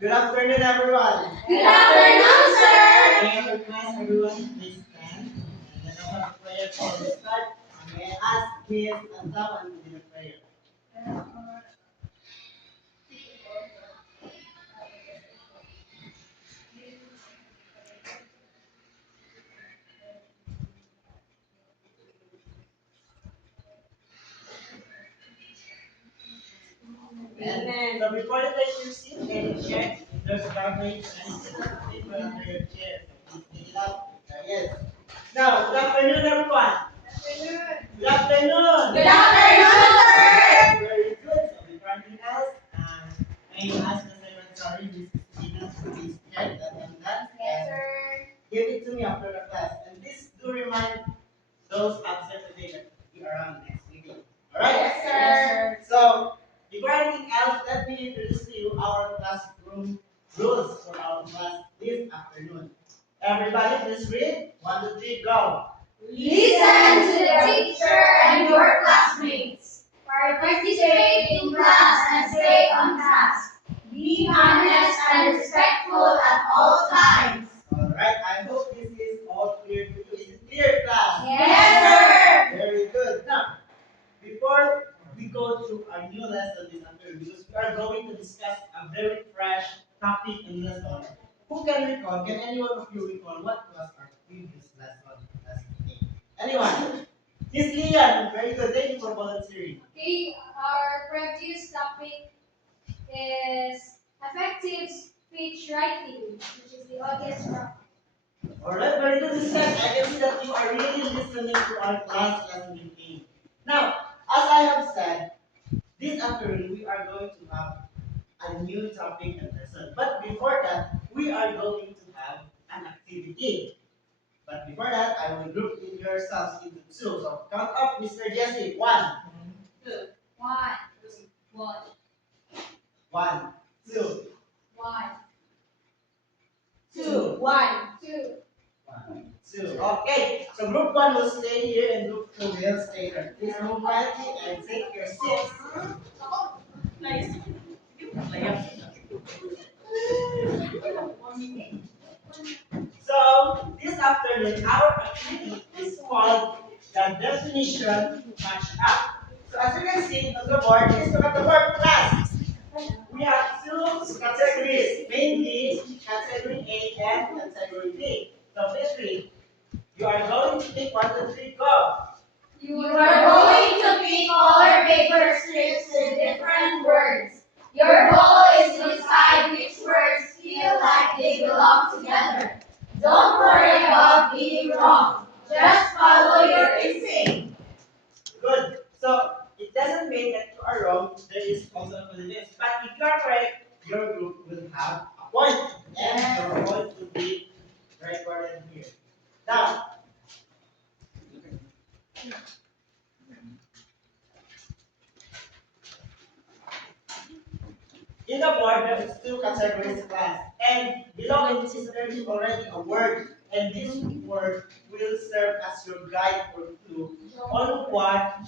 Good afternoon, everyone. Good afternoon, sir. May I request everyone please stand and then I'll have a prayer before we start. May I ask Miss Antawan to lead the prayer. Amen. So before you take your seat, can you check if there's garbage and paper under your chair? Please pick it up. Yes. Now, good afternoon, everyone. Good afternoon. Good afternoon, sir. Very good. So before anything else, may I ask the secretary, Miss Christina, to please check the attendance and give it to me after the class. And please do remind those absent today that we are on next meeting. Alright? Yes, sir. So, before anything else, let me introduce to you our classroom rules for our class this afternoon. Everybody, please read. 1, 2, 3, go. Listen to the teacher and your classmates. Participate in class and stay on task. Be honest and respectful at all times. Alright, I hope this is all clear to you. Is it clear, class? Yes, sir. Very good. Now, before we go to our new lesson this afternoon, because we are going to discuss a very fresh topic in lesson. Who can recall? Can anyone of you recall what was our previous lesson last week? Anyone? Miss Lian, very good. Thank you for volunteering. Okay, our previous topic is effective speech writing, which is the audience round. Alright, very good discussion. I can see that you are really listening to our class lesson meeting. Now, as I have said, this afternoon we are going to have a new topic and lesson. But before that, we are going to have an activity. But before that, I will group in yourselves into two. So count up, Mr. Jesse. 1, 2, 1, 1, 1, 2, 1, 2, 2, 1, 2. Okay. So group 1 will stay here and group 2 will stay there. Please move quietly and take your seats. Nice. So this afternoon, our activity is called the definition match up. So as you can see on the board, please look at the board, class. We have two categories, mainly category A and category B. So please read. You are going to pick 1, 2, 3, go. You are going to pick color paper strips with different words. Your goal is to decide which words feel like they belong together. Don't worry about being wrong. Just follow your instinct. Good. So it doesn't mean that you are wrong. There is also a positive. But if you are correct, your group will have a point. And your point will be recorded here. Now, in the board, there is two categories class. And below it is already a word. And this word will serve as your guide or clue on what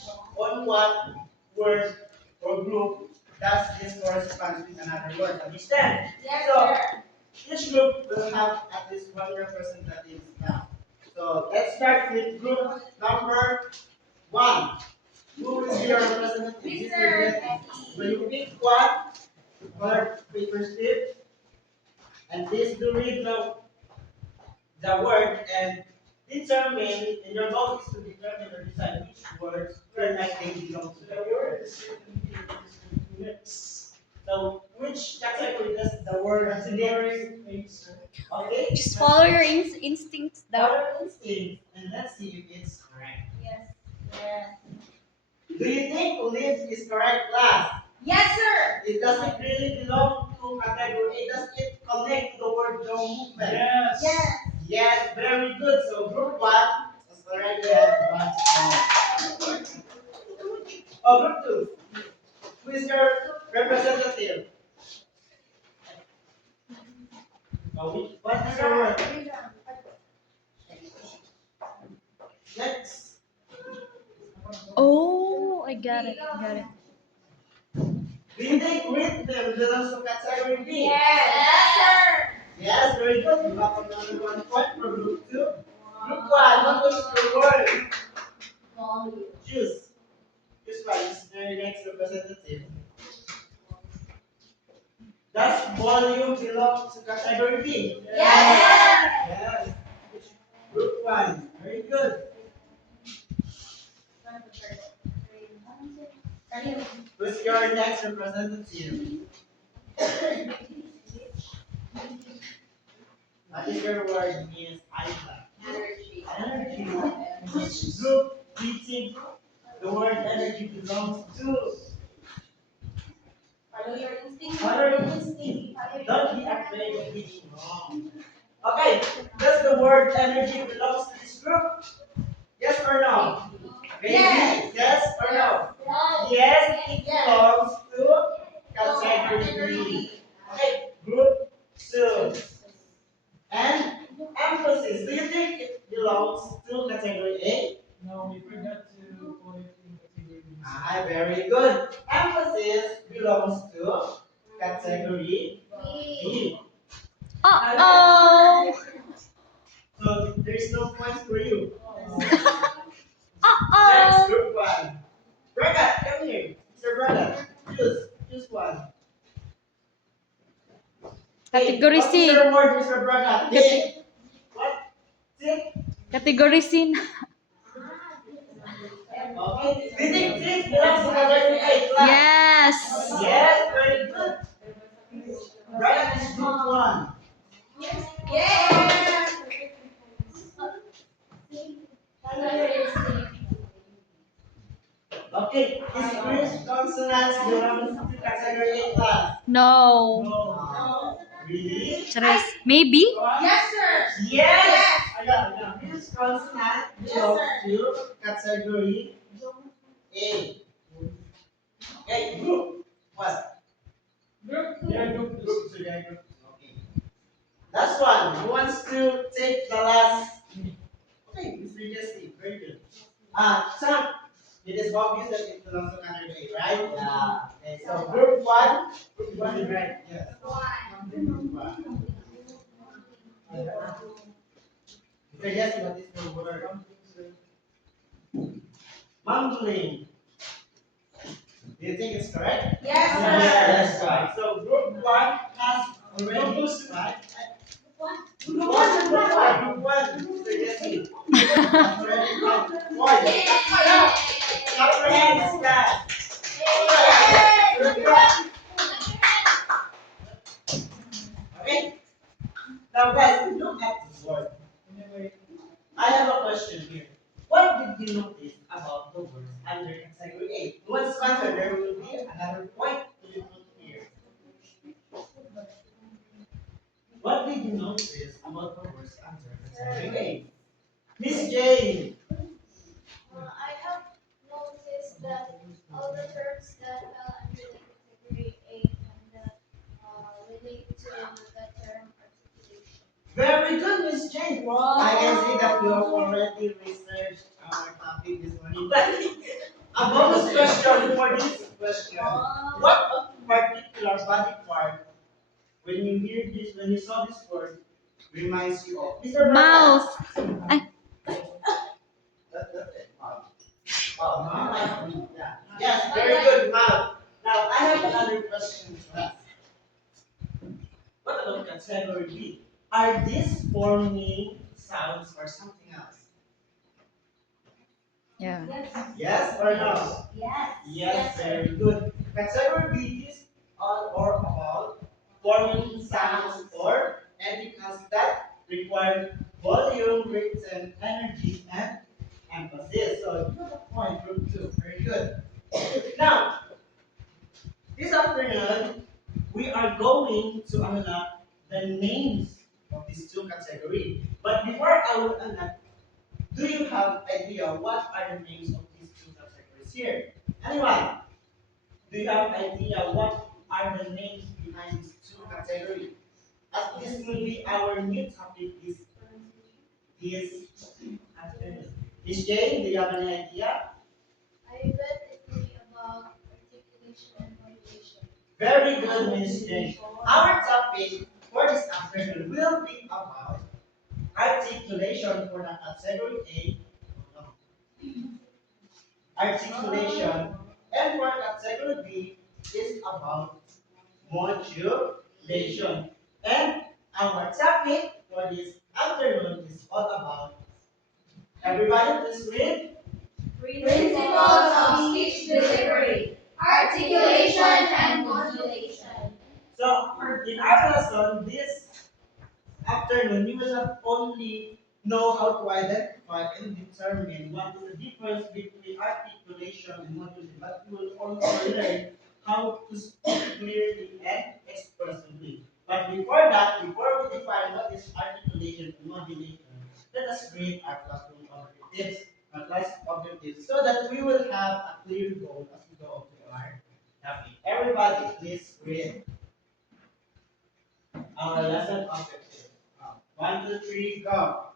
word or group does this correspond with another word. Understand? Yes, So sir. each group will have at least one representative now. So let's start with group number 1. Who will be your representative? Mr. Will you pick one colored paper strip and please do read the word and determine, and your goal is to determine or decide which words feel like they belong to the word. So which category does the word today? Okay? Just follow your instincts, though. Follow instinct and let's see if it's correct. Yes. Do you think lives is correct, class? Yes, sir. It doesn't really belong to category A. Does it connect to the word no movement? Yes. Yes, very good. So group 1 is already have 1 point. Oh, group 2. Who is your representative? Oh, what is your word? Next. Oh, I got it. Do you think rhythm belongs to category B? Yes. very good. You have another 1 point for group 2. Group 1, what was your word? Volume. Choose. Choose one. This is the next representative. Does volume belong to category B? Yes. Yes. Group 1. Very good. Who's your next representative? What is your word, Miss Aida? Energy. Energy. Which group do you think the word energy belongs to? Follow your instinct. Follow your instinct. Don't be afraid of being wrong. Okay, does the word energy belongs to this group? Yes or no? Maybe. Yes. Yes or no? No. Yes, it belongs to category B. Okay, group 2. And emphasis. Do you think it belongs to category A? No, we forgot to put it in category B. Ah, very good. Emphasis belongs to category B. Uh-oh. So there is no points for you. Next, Uh-oh. group 1. Bragat, come here. Mr. Bragat, choose one. Category What is C. your word, Mr. Bragat? Cate- What? Sit. Category C. Okay. Do you think this belongs to category A class? Yes. Yes, very good. Bragat is group 1. Yes. Okay, is Chris consonants belongs to category A class? No. No. Really? Tres. Maybe? Yes, sir. Yes! Ayan. This consonant belongs to category A. Okay, group. What? Group, yeah, group two. Group 2. Yeah, group 2. Okay. Last one. Who wants to take the last? Okay, Mr. Jesse. Very good. Sam, it is obvious that it belongs to category A, right? Yeah. Okay, so group 1. Group 1 is right. Yes. Group 1. Mr. Jesse, what is the word? Mumbling. Do you think it's correct? Yes, sir. Yes, right. So group 1 has already right? Group 1, group 1. Mr. Jesse. Has already got point. Clap your hands, class. Group 1. Okay? Now guys, look at this word. I have a question here. What did you notice about the words under category A? Once answer, there will be another point to be put here. What did you notice about the words under category A? Miss Jane. I have noticed that all the terms that fell under the category A and relate to the term articulation. Very good, Miss Jane. I can see that you have already researched our topic this morning. But a bonus question for this question. What particular body part, when you hear this, when you saw this word, reminds you of? Mr. Braga. Mouth. Ay. That's it. Mouth. Yeah. Yes, very good, mouth. Now, I have another question to ask. What about category B? Are these forming sounds or something else? Yeah. Yes or no? Yes. Yes, very good. Category B is all or about forming sounds or entities that require volume, written energy, and emphasis. So you have a point, group 2. Very good. Now, this afternoon, we are going to unlock the names of these two categories. But before I will unlock, do you have idea what are the names of these two categories here? Anyone? Do you have idea what are the names behind these two categories? As this will be our new topic this afternoon. Miss Jane, do you have any idea? I bet it will be about articulation and motivation. Very good, Miss Jane. Our topic for this afternoon will be about articulation for the category A. Articulation, and for category B is about modulation. And our topic for this afternoon is all about, everybody please read. Principles of speech delivery, articulation and modulation. So in our lesson this afternoon, you will not only know how to identify and determine what is the difference between articulation and modulation, but you will also learn how to speak clearly and expressively. But before that, before we define what is articulation and modulation, let us read our classroom objectives, so that we will have a clear goal as we go to our topic. Everybody, please read our lesson objectives. 1, 2, 3, go.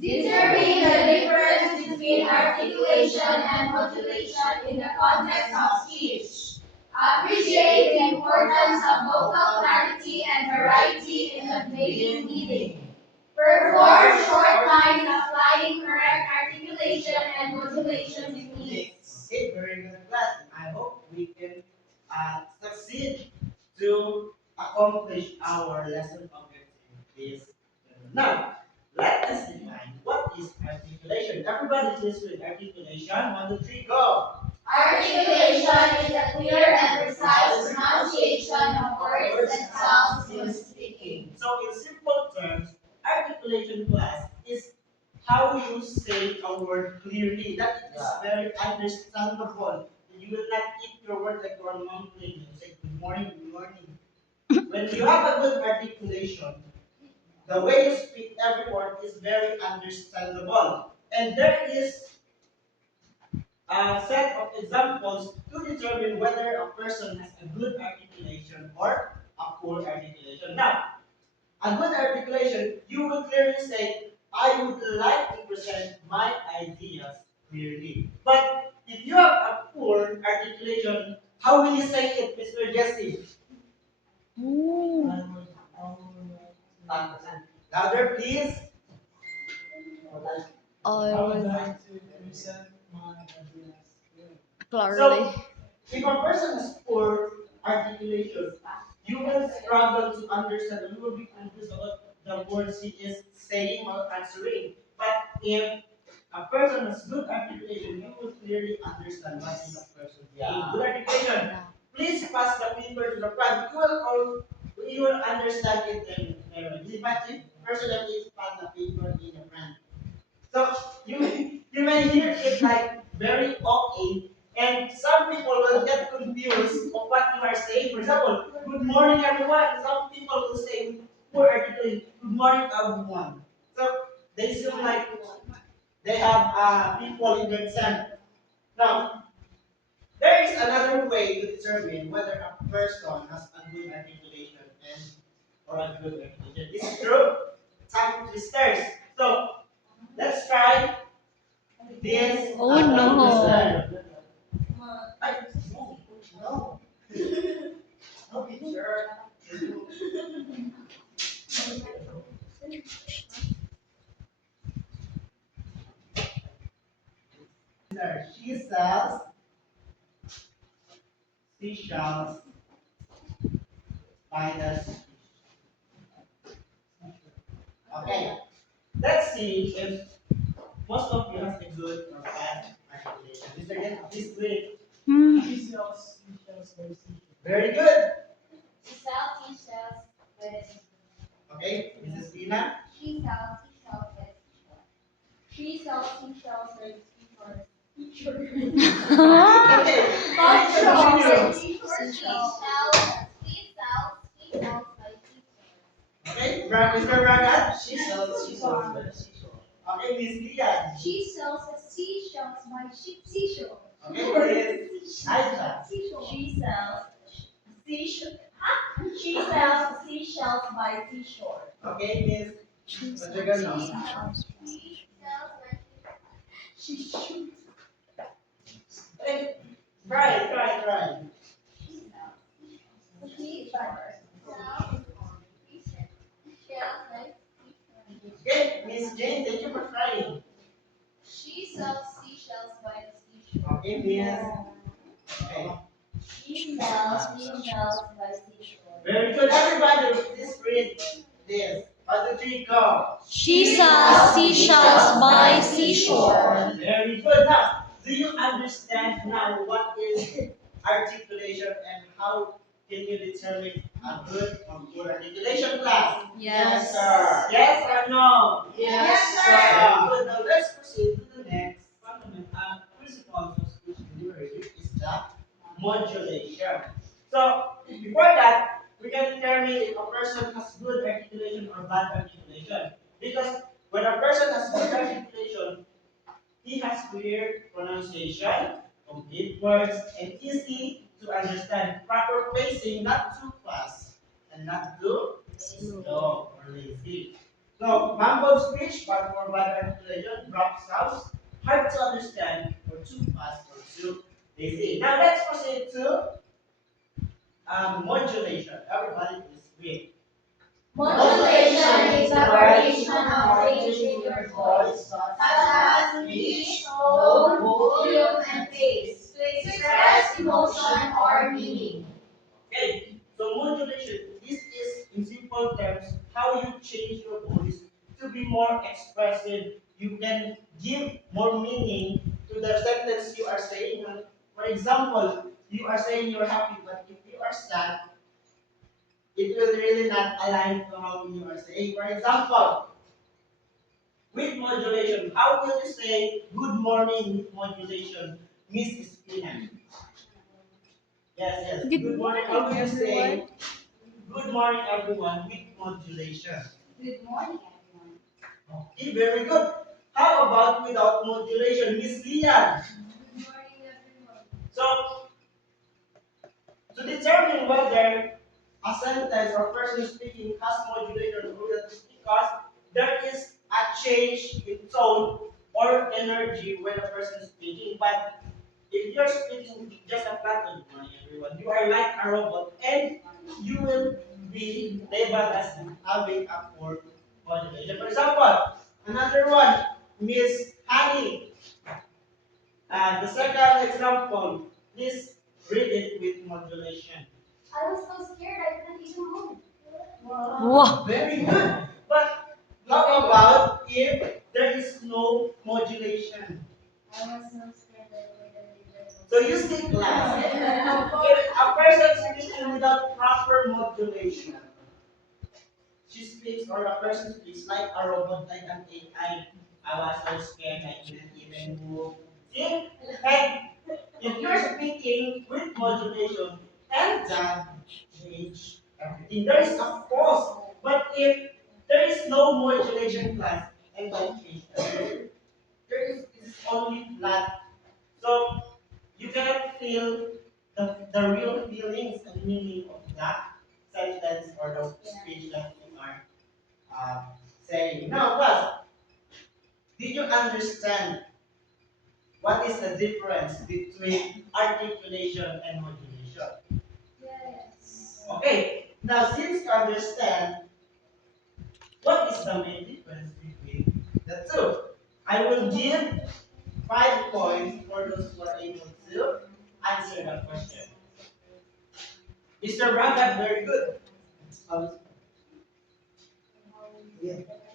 Determine the difference between articulation and modulation in the context of speech. Appreciate the importance of vocal clarity and variety in conveying meaning. Perform short lines applying correct articulation and modulation techniques. Okay, very good class. I hope we can succeed to accomplish our lesson objective this. Now, let us define what is articulation. Everybody please read articulation. 1, 2, 3, go. Articulation is a clear and precise pronunciation of words and sounds when speaking. So in simple terms, articulation class is how you say a word clearly. That is very understandable. You will not eat your word like you are mumbling. You say good morning, good morning. When you have a good articulation, the way you speak every word is very understandable. And there is a set of examples to determine whether a person has a good articulation or a poor articulation. Now, a good articulation, you will clearly say, I would like to present my ideas clearly. But if you have a poor articulation, how will you say it, Mr. Jesse? Ooh. Louder, please. I I would would like to present my ideas. clearly. So, if a person has poor articulation, you will struggle to understand. You will be confused about the words he is saying or answering. But if a person has good articulation, you will clearly understand what is the person saying. Good articulation. Please pass the paper to the front. You will understand it very well. But if person that is pass the paper in the front. So you may hear it like very okay, and some people will get confused of what you are saying. For example, good morning everyone. Some people will say with poor articulation, good morning everyone. So they seem like they have people in their center. Now, there is another way to determine whether a person has a good articulation and or a good articulation. This is through tongue twisters. So let's try this. Oh, no. Ay, no. No picture. She sells seashells by the sea. Okay. Let's see if most of you have a good or bad articulation. Mr. Yen, please read. Hmm. Seashells, seashells, by seashells. Very good. She sells seashells by the seashore. Okay, Mrs. Pina. She sells seashells by the seashore. She sells seashells by the seashore. Okay. Seashore. Continue. She sells seashells by seashore. Okay, Mr. Braga. She sells seashells by the seashore. Okay, Miss Lian. She sells seashells by seashore. Okay, Miss Aisha. She sells seashore. She sells seashells by seashore. Okay, Miss Madrigano. Okay, try. She sells Miss Jane, thank you for trying. She sells seashells by the seashore. Okay, Miss. Okay. She sells seashells by seashore. Very good, everybody. Please read this. 1, 2, 3, go. She sells seashells by seashore. Very good. Now, do you understand now what is articulation and how can you determine a good or poor articulation class? Yes. Sir. Yes or no? Yes, sir. Good. Now let's proceed to the next fundamental principles of speech delivery is the modulation. So before that, we can determine if a person has good articulation or bad articulation. Because when a person has good articulation, he has clear pronunciation, complete words, and easy to understand. Proper pacing, not too fast and not too slow or lazy. So, mumbled speech, but for bad articulation, drop sounds, hard to understand, or too fast or too lazy. Now, let's proceed to modulation. Everybody please read. Modulation is a variation of range in your voice, such as pitch, tone, volume, and pace, to express emotion or meaning. Okay, so modulation, this is in simple terms how you change your voice to be more expressive. You can give more meaning to the sentence you are saying. For example, you are saying you're happy, but if you are sad, it will really not align to how you are saying. For example, with modulation, how will you say good morning with modulation, Miss Espina? Yes, yes. Good morning. morning, How will you say everyone. good morning, everyone, with modulation? Good morning, everyone. Okay, very good. How about without modulation, Miss Lian? Good morning, everyone. So, to determine whether a sentence or person speaking has modulation or not, is because there is a change in tone or energy when a person is speaking. But if you're speaking just a flat good morning, everyone, you are like a robot and you will be labeled as having a poor modulation. For example, another one, Miss Honey. The second example, please read it with modulation. I was so scared I couldn't even move. Wow. Very good. But how about if there is no modulation? I was so scared I couldn't even move. So you see class. If a person speaking without proper modulation, she speaks or a person speaks like a robot, like an AI. I was so scared I couldn't even move. See? And if you're speaking with modulation, and that change everything. There is a pause. But if there is no modulation class, and that change everything. It is only flat. So you cannot feel the real feelings and meaning of that sentence or the speech that you are uh, saying. Now, class, did you understand what is the difference between articulation and modulation? Yes. Okay, now since you understand what is the main difference between the two, I will give 5 points for those who are able to answer the question. Mr. Braga, very good. Yeah.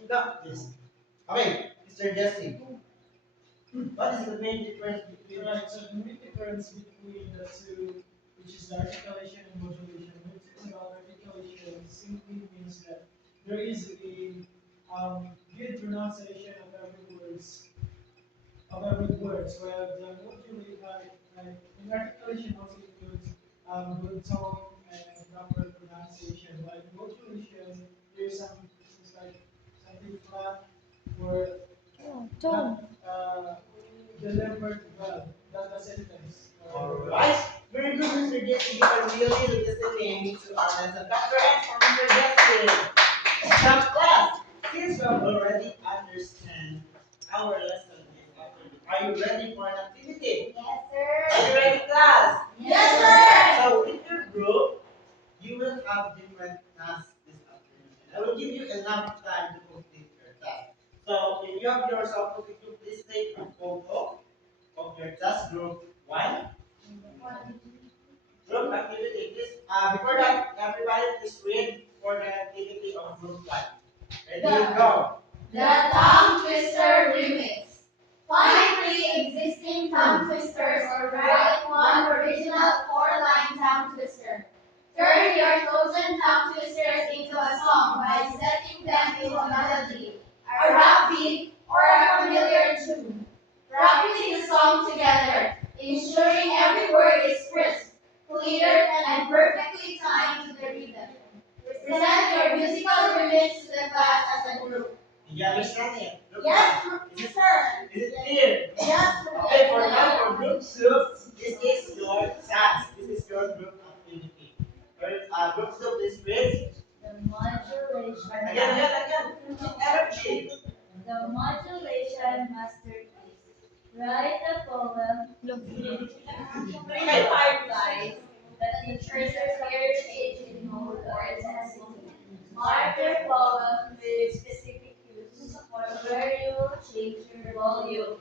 No, yes. Okay, Mr. Jesse, what is the main difference between Right, so the main difference between the two, which is the articulation and modulation, when it's about articulation, simply means that there is a good pronunciation of every words, while the modulation, in articulation also includes good tone and proper pronunciation. Like modulation, there's some things like something flat or Tom. not delivered well. That's the sentence. Alright, very good, Mr. Jesse. You are really listening to our lesson. Congrats for Mr. Jesse. Now, class, since you have already understand our lesson this afternoon, are you ready for an activity? Yes, Are sir. you ready, class? Yes, sir. So, with your group, you will have different tasks this afternoon. I will give you enough time to complete your task. So, So if you have your cell phone, could you please take a photo of your task group 1? Group activity. Please, before that, everybody please read for the activity of group 1. Ready, go. The tongue twister remix. Find 3 existing tongue twisters or write 1 original 4-line tongue twister. Turn your chosen tongue twisters into a song by setting them to a melody, a rap beat, or a familiar tune. Practice the song together, ensuring every word is crisp, clear, and perfectly timed to the rhythm. Present your musical remix to the class as a group. Did you understand it? Group Yes, one. sir. Is it clear? Yes, Okay, for now, for group 2, this is your task. This is your group activity. Group 2, please read. The modulation. Again. Energy. The modulation masterpiece. Write a poem. Three fireflies. The teachers are here change in mood or intensity. Mark your poem with specific cues for where you will change your volume.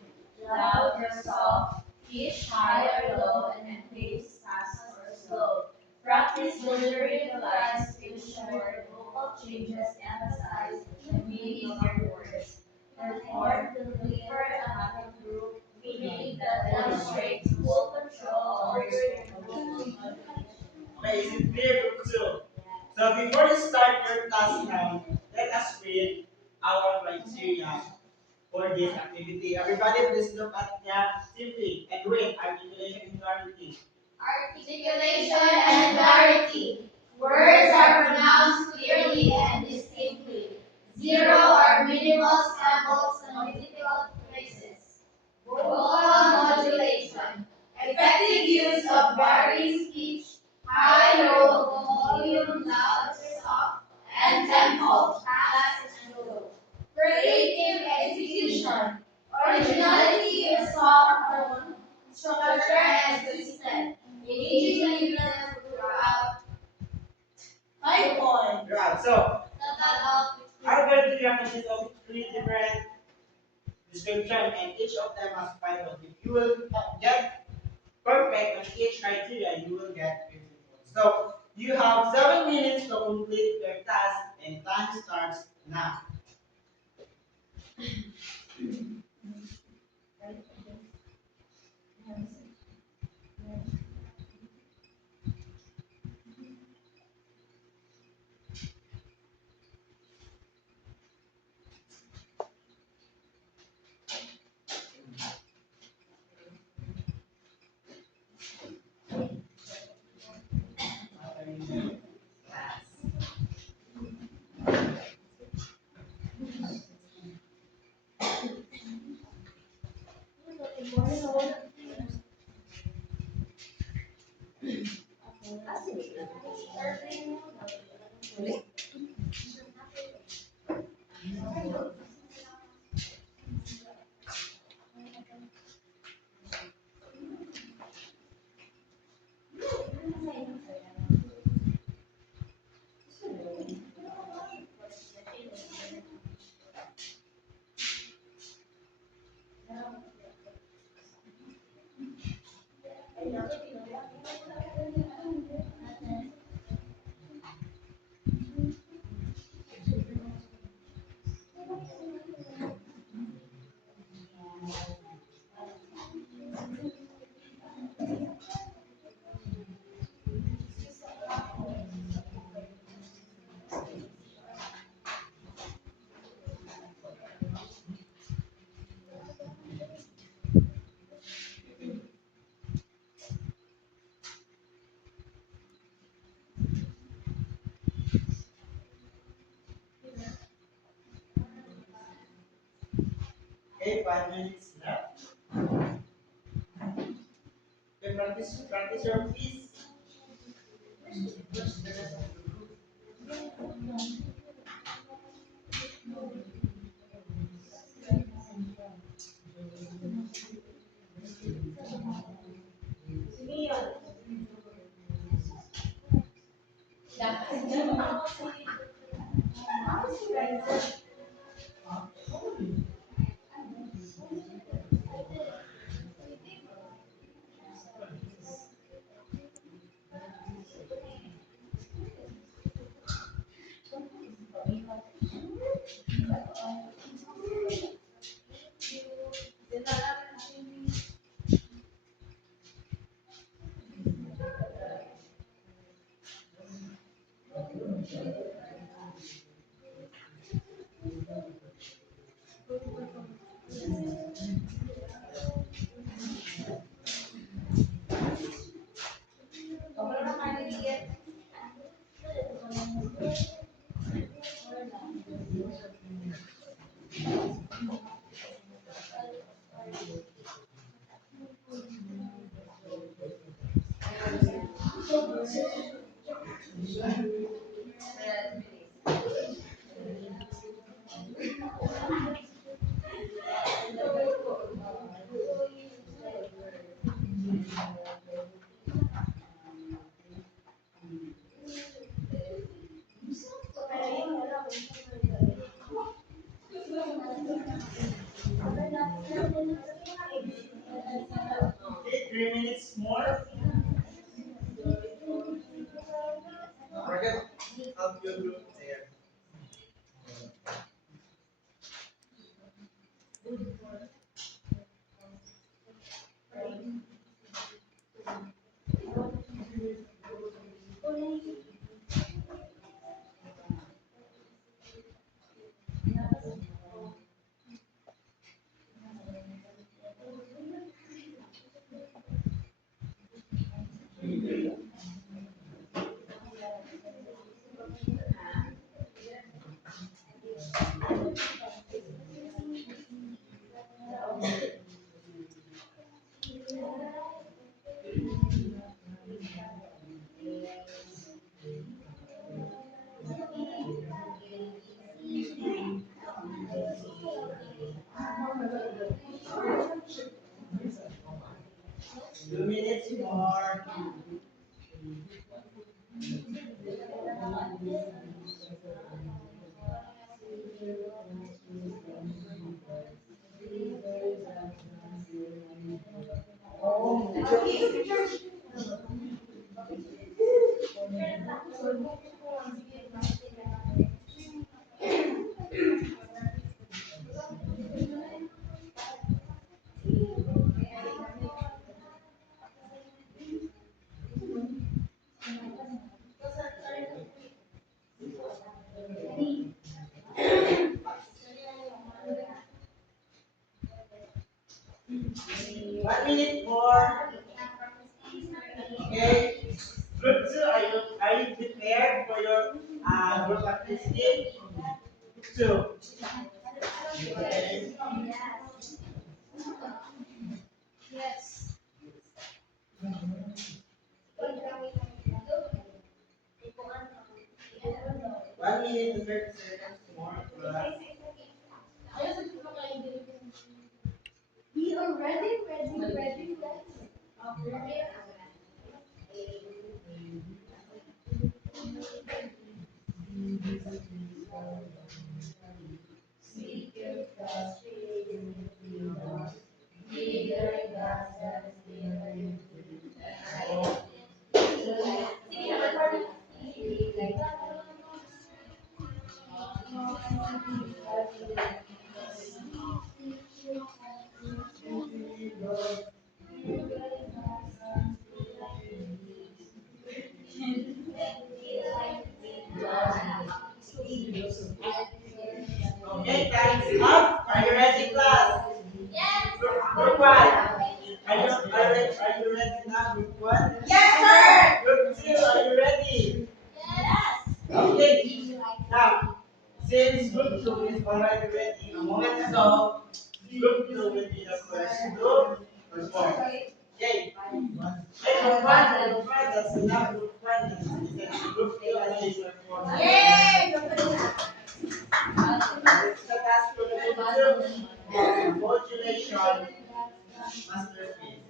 Loud or soft, pitch high or low, and pace fast or slow. Practice delivering the lines to ensure vocal changes emphasize the meaning of your words. Perform to deliver a happy group meaning that demonstrates full control over your vocal modulation. Okay, is it clear, group 2? So before you start your task now, let us read our criteria for this activity. Everybody please look at the simply and read articulation and clarity. Articulation and clarity. Words are pronounced clearly and distinctly. 0 are minimal samples and difficult phrases. Vocal modulation. Effective use of varying speech, high, low, volume, loud, soft, and tempo, fast and slow. Creative execution. Originality is soft tone, structure and consistent. Engaging listeners throughout. 5 points. Right, so I'm going to consists of 3 different descriptions and each of them has 5 points. If you will get perfect on each criteria, you will get 50 points. So you have 7 minutes to complete your task and time starts now. Okay, 5 minutes left. Okay, practice your piece. Okay, 3 minutes more. Forget help your group there. Two minutes more. 1 minute more. Okay. Group two, are you prepared for your group activity? Two. Okay. Yes. 1 minute and 30 seconds more. Class. We are ready. Okay, time's up. Are you ready, class? Group one. Are you ready now, group one? Yes, sir. Group two, are you ready? Okay. Now, since group two is already ready a moment ago, group two will be the first to perform. Okay. Group one, that's enough. Group one, that's group two, and then perform. Yay! It's the task for the group two. Modulation masterpiece.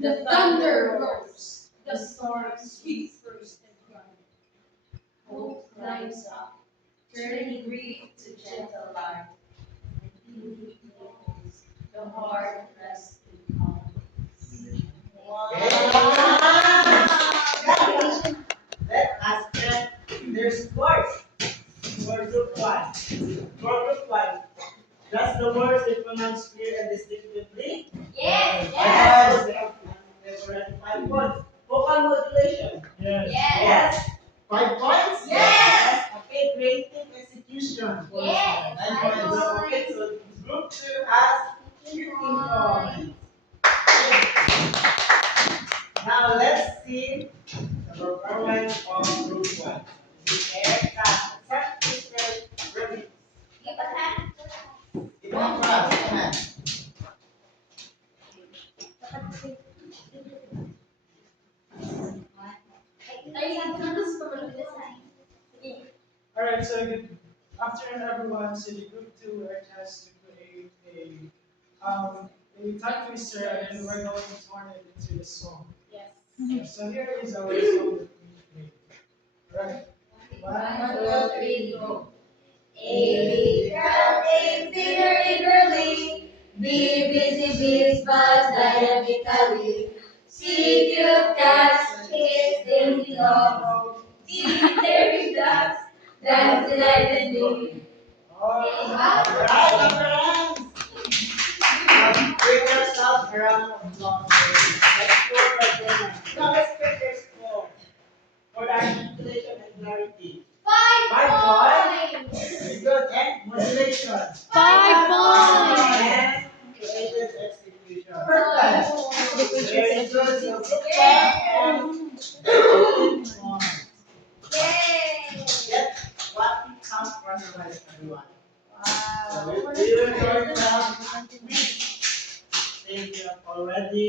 The thunder roars, the storm sweeps first and crying. Hope climbs up, turning grief to gentle light. The heart rests in calm. Let us check their scores. For group one. For group one, Does the words they pronounce clear and distinctively? Yes. Yes. There's already 5 points. Vocal modulation. Yes. Yes. 5 points? Yes. Okay, creative execution. Yes. 9 points. Okay, so group 2 has 15 points. Okay. Now let's see the performance of group 1. This is air task. Set Mr. Remix. Give a hand. Give one for us. Come on. Alright, so after everyone, so the group 2 are tasked to create a tongue twister, and then we're going to turn it into a song. Yes. Yeah, so here is our song that we created. Alright. 1, 2, 3, go. A girl is very girly, be busy bees buzz dynamically. See cute cats, kids, dainty dogs, see dairy ducks, dance delightedly. Alright, my friends. Bring yourself around the block. Let's go right there. Now let's check your score for the articulation and clarity. 5 points. Very good. And modulation. 5 points. And creative execution. Perfect. Very good. So group 1 and 15 points. Get what we count for everyone. So we will going to have quiz. Since we have already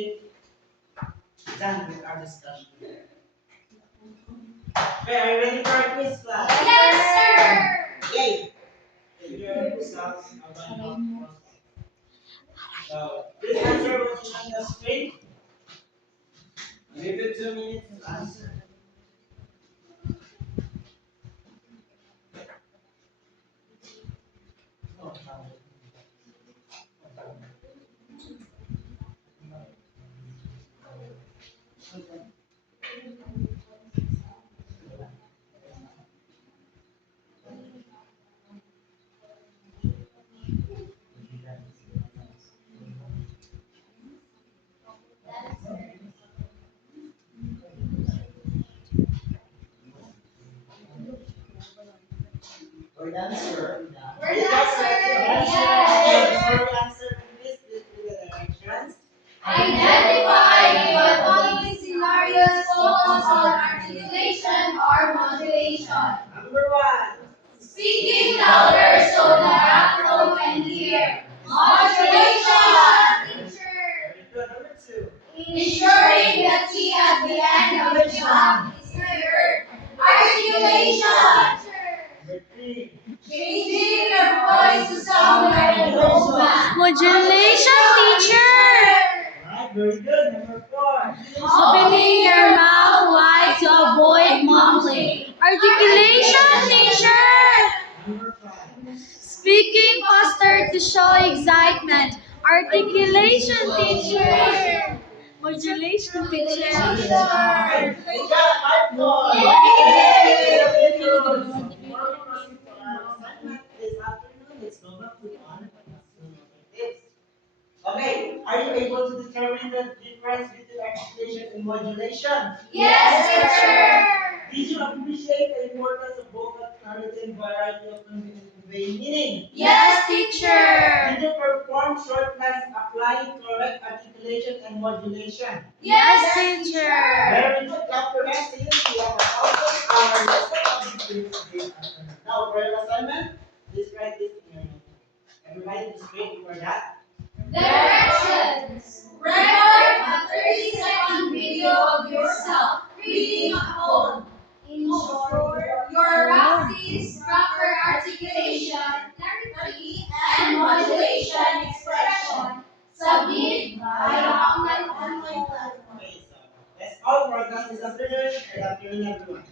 done with our discussion. Okay, are you ready for our quiz class? Yes, sir. Yay! Take your results about now. So this answer will be on the screen. Give it 2 minutes to answer. Oh, we're done, sir. We're done, sir. Yes. Yes. Before we answer this, let's do the directions. Identify the following scenarios focus on articulation or modulation. Number 1. Speaking louder so the back row can hear. Modulation. Very good. Number 2. Ensuring the T at the end of the jump is heard. Articulation. Number 3. Changing your voice to sound like a robot. Modulation, teacher. Alright, very good. Number 4. Opening your mouth wide to avoid mumbling. Articulation, teacher. Number 5. Speaking faster to show excitement. Articulation, teacher. Modulation, teacher. We got 5 points. Yay! Very good. Before we proceed to our assignment this afternoon, let's go back to one tips. Okay, are you able to determine the difference between articulation and modulation? Yes, teacher. Did you appreciate the importance of vocal clarity and variety of conveying meaning? Yes, teacher. Did you perform short plans applying correct articulation and modulation? Yes, teacher. Very good. After next year, we have also our lesson of the this afternoon. Now, for your assignment, please write this in your notebook. Everybody, just wait for that. Directions. Record a 30-second video of yourself reading a poem. Ensure your practice proper articulation, clarity, and modulation expression. Submit via online platform. Okay, so that's all for us this afternoon. Good afternoon, everyone.